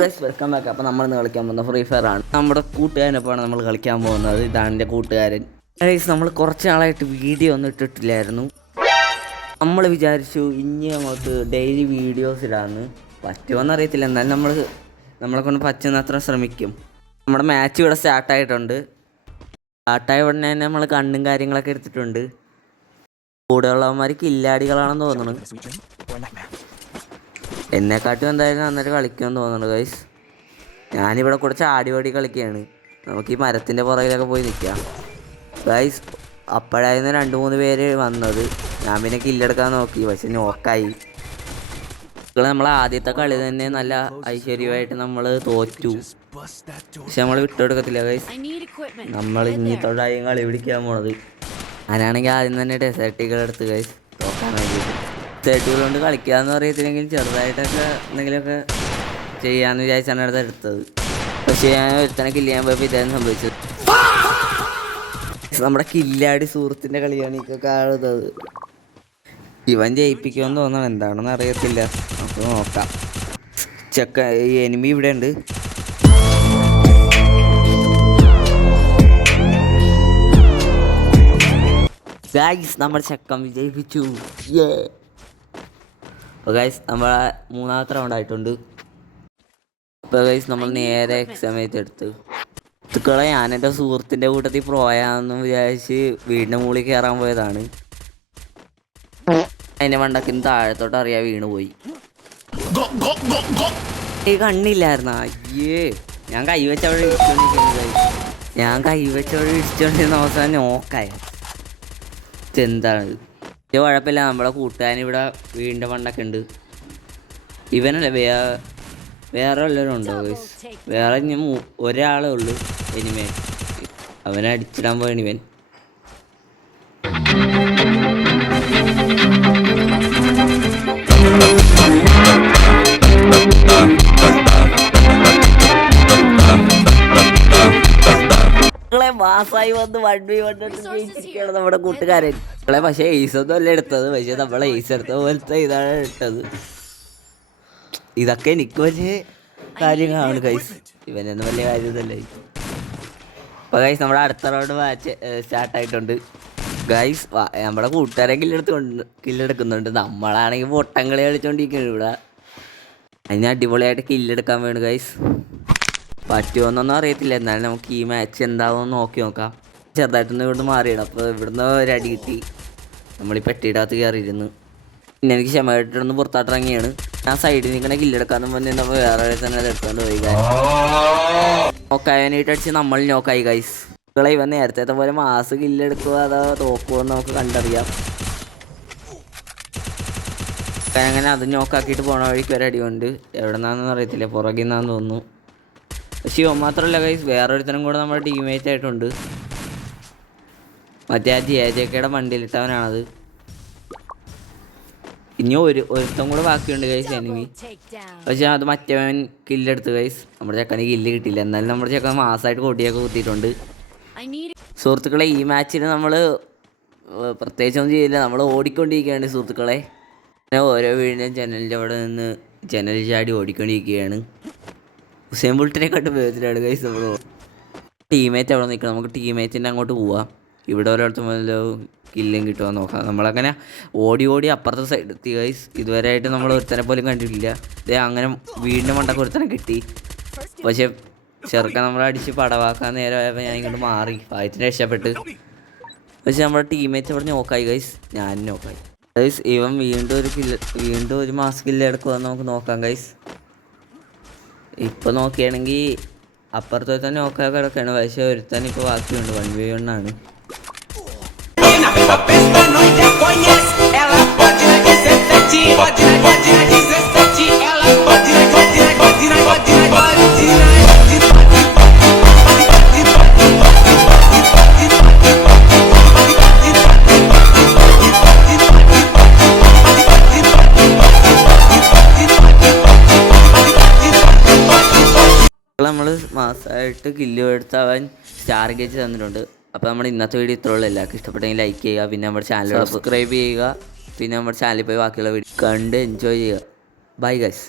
Welcome back. അപ്പോൾ നമ്മളിന്ന് കളിക്കാൻ പോകുന്നത് ഫ്രീ ഫയർ ആണ്. നമ്മുടെ കൂട്ടുകാരനൊപ്പമാണ് നമ്മൾ കളിക്കാൻ പോകുന്നത്. ഇതാണ് എൻ്റെ കൂട്ടുകാരൻ. നമ്മൾ കുറച്ച് നാളായിട്ട് വീഡിയോ ഒന്നും ഇട്ടിട്ടില്ലായിരുന്നു. നമ്മൾ വിചാരിച്ചു ഇനി അങ്ങോട്ട് ഡെയിലി വീഡിയോസ് ഇടാമെന്ന്. പറ്റുമോയെന്ന് അറിയത്തില്ല, എന്നാലും നമ്മളെ കൊണ്ട് പറ്റുന്നത്ര ശ്രമിക്കും. നമ്മുടെ മാച്ച് ഇവിടെ സ്റ്റാർട്ടായിട്ടുണ്ട്. സ്റ്റാർട്ടായ ഉടനെ തന്നെ നമ്മൾ കണ്ണും കാര്യങ്ങളൊക്കെ എടുത്തിട്ടുണ്ട്. കൂടെയുള്ളവന്മാർ കില്ലാടികളാണെന്ന് തോന്നുന്നു. എന്നെക്കാട്ടും എന്തായാലും നന്നായിട്ട് കളിക്കുമെന്ന് തോന്നുന്നുണ്ട് ഗൈസ്. ഞാനിവിടെ കുറച്ച് ആടിപാടി കളിക്കുകയാണ്. നമുക്ക് ഈ മരത്തിൻ്റെ പുറകിലൊക്കെ പോയി നിൽക്കാം ഗൈസ്. അപ്പോഴായിരുന്നു 2-3 പേര് വന്നത്. ഞാൻ പിന്നെ കില്ലെടുക്കാൻ നോക്കി, പക്ഷെ നോക്കായി. നമ്മൾ ആദ്യത്തെ കളി തന്നെ നല്ല ഐശ്വര്യമായിട്ട് നമ്മൾ തോറ്റു. പക്ഷെ നമ്മൾ വിട്ടുകൊടുക്കത്തില്ല ഗൈസ്. നമ്മൾ ഇന്നത്തോടായും കളി പിടിക്കാൻ പോണത്. ഞാനാണെങ്കിൽ ആദ്യം തന്നെ ഡെസേർട്ടുകൾ എടുത്ത് ഗൈസ് തോക്കാൻ വേണ്ടിയിട്ട്. ഡെസേർട്ടുകൾ കൊണ്ട് കളിക്കാമെന്ന് അറിയത്തില്ലെങ്കിൽ ചെറുതായിട്ടൊക്കെ എന്തെങ്കിലുമൊക്കെ ചെയ്യാമെന്ന് വിചാരിച്ചാണ് അടുത്ത് എടുത്തത്. പക്ഷേ ഞാൻ ഒരുത്തനെ കില്ല് ചെയ്യാൻ പോയപ്പോൾ ഇതായിരുന്നു സംഭവിച്ചത്. നമ്മുടെ കില്ലാടി സുഹൃത്തിൻ്റെ കളിയാണ് ഈ കാണുന്നത്. ഇവൻ ജയിപ്പിക്കുമെന്ന് തോന്നണം, എന്താണെന്ന് അറിയത്തില്ല. നമുക്ക് നോക്കാം. ഈ എനിമി ഇവിടെ ഉണ്ട്. ഗൈസ് നമ്മുടെ ചെക്കൻ വിജയിപ്പിച്ചു. അപ്പോൾ ഗൈസ് നമ്മളെ 3ാമത്തെ റൗണ്ട് ആയിട്ടുണ്ട്. അപ്പോൾ ഗൈസ് നമ്മൾ നേരെ എക്സാമേറ്റ് എടുത്ത് ഇതുക്കളെ ഞാൻ എൻ്റെ സുഹൃത്തിൻ്റെ കൂട്ടത്തിൽ പോയാന്ന് വിചാരിച്ച് വീടിൻ്റെ മുകളിൽ കയറാൻ പോയതാണ്. അതിൻ്റെ മണ്ടക്കിന് താഴത്തോട്ട് അറിയാൻ വീണ് പോയി. ഈ കണ്ണില്ലായിരുന്ന അയ്യേ, ഞാൻ കൈവച്ചവിടെ ഇടിച്ചോണ്ടിരുന്ന അവസാനം നോക്കായ. എന്താണ് ഇത്? കുഴപ്പമില്ല, നമ്മളെ കൂട്ടുകാരൻ ഇവിടെ വീടിൻ്റെ മണ്ടൊക്കെ ഉണ്ട്. ഇവനല്ലേ വേറെ എല്ലാവരും ഉണ്ടോ ഗൈസ്? വേറെ ഞാൻ ഒരാളേ ഉള്ളൂ എനിമേ. അവനെ അടിച്ചിടാൻ പോയാണ് ഇവൻ. മാസായി വന്ന് 1v1 ജയിച്ചിരിക്കുകയാണ് നമ്മുടെ കൂട്ടുകാരൻ. പക്ഷേ എയ്സൊന്നും അല്ല എടുത്തത്, പക്ഷേ നമ്മളെ എയ്സ് എടുത്ത പോലത്തെ ഇതാണ് ഇട്ടത്. ഇതൊക്കെ എനിക്ക് വലിയ കാര്യങ്ങളാണ് ഗൈസ്, ഇവനൊന്നും വലിയ കാര്യമൊന്നുമല്ല. അപ്പോൾ ഗൈസ് നമ്മുടെ അടുത്ത റൗണ്ട് മാച്ച് സ്റ്റാർട്ടായിട്ടുണ്ട് ഗൈസ്. നമ്മുടെ കൂട്ടുകാരെ കില്ലെടുക്കുന്നുണ്ട്. നമ്മളാണെങ്കിൽ പൊട്ടങ്കളി കളിച്ചോണ്ടിരിക്കുകയാണ് ഇവിടെ. അതിന് അടിപൊളിയായിട്ട് കില്ലെടുക്കാൻ വേണം ഗൈസ്. പറ്റുമോന്നൊന്നും അറിയത്തില്ല, എന്നാലും നമുക്ക് ഈ മാച്ച് എന്താവുമെന്ന് നോക്കാം. ചെറുതായിട്ടൊന്ന് ഇവിടുന്ന് മാറിയിടാം. അപ്പോൾ ഇവിടുന്ന് ഒരടി കിട്ടി. നമ്മളീ പെട്ടിയിടകത്ത് കയറിയിരുന്നു. പിന്നെ എനിക്ക് ക്ഷമയായിട്ടൊന്ന് പുറത്താട്ടിറങ്ങിയാണ്. ഞാൻ സൈഡിൽ നിൽക്കണ കില്ലെടുക്കാനും വന്നിരുന്നപ്പോൾ വേറെ തന്നെ അത് എടുത്തോണ്ട് പോയി. നോക്കാനായിട്ട് അടിച്ച് നമ്മൾ നോക്കായി ഗൈസ്. ഇവൻ നേരത്തെ പോലെ മാസ് കില്ലെടുക്കുക അതോ തോക്കുമോ എന്ന് നമുക്ക് കണ്ടറിയാം. അങ്ങനെ അത് നോക്കാക്കിയിട്ട് പോണ വഴിക്ക് ഒരടിയുണ്ട്. എവിടെ നിന്നാണെന്ന് അറിയത്തില്ല, പുറകിൽ നിന്നാന്ന് തോന്നുന്നു. പക്ഷേ ഇവൻ മാത്രമല്ല ഗൈസ്, വേറൊരുത്തനും കൂടെ നമ്മുടെ ടീമേറ്റ് ആയിട്ടുണ്ട്. മറ്റേ ആ ജെയുടെ വണ്ടിയിലിട്ടവനാണത്. ഇനി ഒരുത്തം കൂടെ ബാക്കിയുണ്ട് ഗൈസ് എനിമി. പക്ഷെ അത് മറ്റവൻ കില്ലെടുത്ത് ഗൈസ്. നമ്മുടെ ചെക്കന് കില്ല് കിട്ടില്ല. എന്നാലും നമ്മുടെ ചെക്കൻ മാസമായിട്ട് കൊടിയൊക്കെ കുത്തിയിട്ടുണ്ട്. സുഹൃത്തുക്കളെ, ഈ മാച്ചിന് നമ്മൾ പ്രത്യേകിച്ചൊന്നും ചെയ്യില്ല, നമ്മൾ ഓടിക്കൊണ്ടിരിക്കുകയാണ് സുഹൃത്തുക്കളെ. പിന്നെ ഓരോ വീടിൻ്റെയും ജനലിൻ്റെ അവിടെ നിന്ന് ജനൽ ചാടി ഓടിക്കൊണ്ടിരിക്കുകയാണ്. ഹുസൈൻ ബോൾട്ടിനെക്കാട്ടും വേഗത്തിലാണ് ഗൈസ് നമ്മൾ. ടീമേറ്റ് അവിടെ നിൽക്കണം, നമുക്ക് ടീമേറ്റിൻ്റെ അങ്ങോട്ട് പോവാം. ഇവിടെ ഒരിടത്തും വല്ല കില്ലും കിട്ടുമോ നോക്കാം. നമ്മളങ്ങനെ ഓടി അപ്പുറത്തെ സൈഡ് എത്തി ഗൈസ്. ഇതുവരെയായിട്ട് നമ്മൾ ഒരുത്തനെ പോലും കണ്ടിട്ടില്ല. അങ്ങനെ വീടിൻ്റെ മണ്ടൊക്കെ ഒരുത്തനെ കിട്ടി. പക്ഷെ ചെറുക്കൻ നമ്മളെ അടിച്ച് പടവാക്കാൻ നേരമായപ്പോൾ ഞാൻ ഇങ്ങോട്ട് മാറി, ഭാഗ്യത്തിന് രക്ഷപ്പെട്ട്. പക്ഷെ നമ്മുടെ ടീമേറ്റ് അവിടെ നോക്കായി ഗൈസ്, ഞാനും നോക്കായി ഗൈസ്. ഇവൻ വീണ്ടും ഒരു മാസ് കില്ല് എടുക്കുമെന്ന് നമുക്ക് നോക്കാം ഗൈസ്. ഇപ്പോൾ നോക്കുകയാണെങ്കിൽ അപ്പുറത്തെ തന്നെ നോക്കാൻ കിടക്കുകയാണ്. പക്ഷേ ഒരുത്തൻ ഇപ്പോൾ ബാക്കിയുണ്ട്. 1v1 ആണ്. നമ്മൾ മാസമായിട്ട് കില്ല് എടുത്ത് അവൻ സ്റ്റാർ ഗേജ് തന്നിട്ടുണ്ട്. അപ്പോൾ നമ്മുടെ ഇന്നത്തെ വീഡിയോ ഇത്രയുള്ളൂ. എല്ലാവർക്കും ഇഷ്ടപ്പെട്ടെങ്കിൽ ലൈക്ക് ചെയ്യുക, പിന്നെ നമ്മുടെ ചാനൽ സബ്സ്ക്രൈബ് ചെയ്യുക, പിന്നെ നമ്മുടെ ചാനലിൽ പോയി ബാക്കിയുള്ള വീഡിയോ കണ്ട് എൻജോയ് ചെയ്യുക. Bye guys.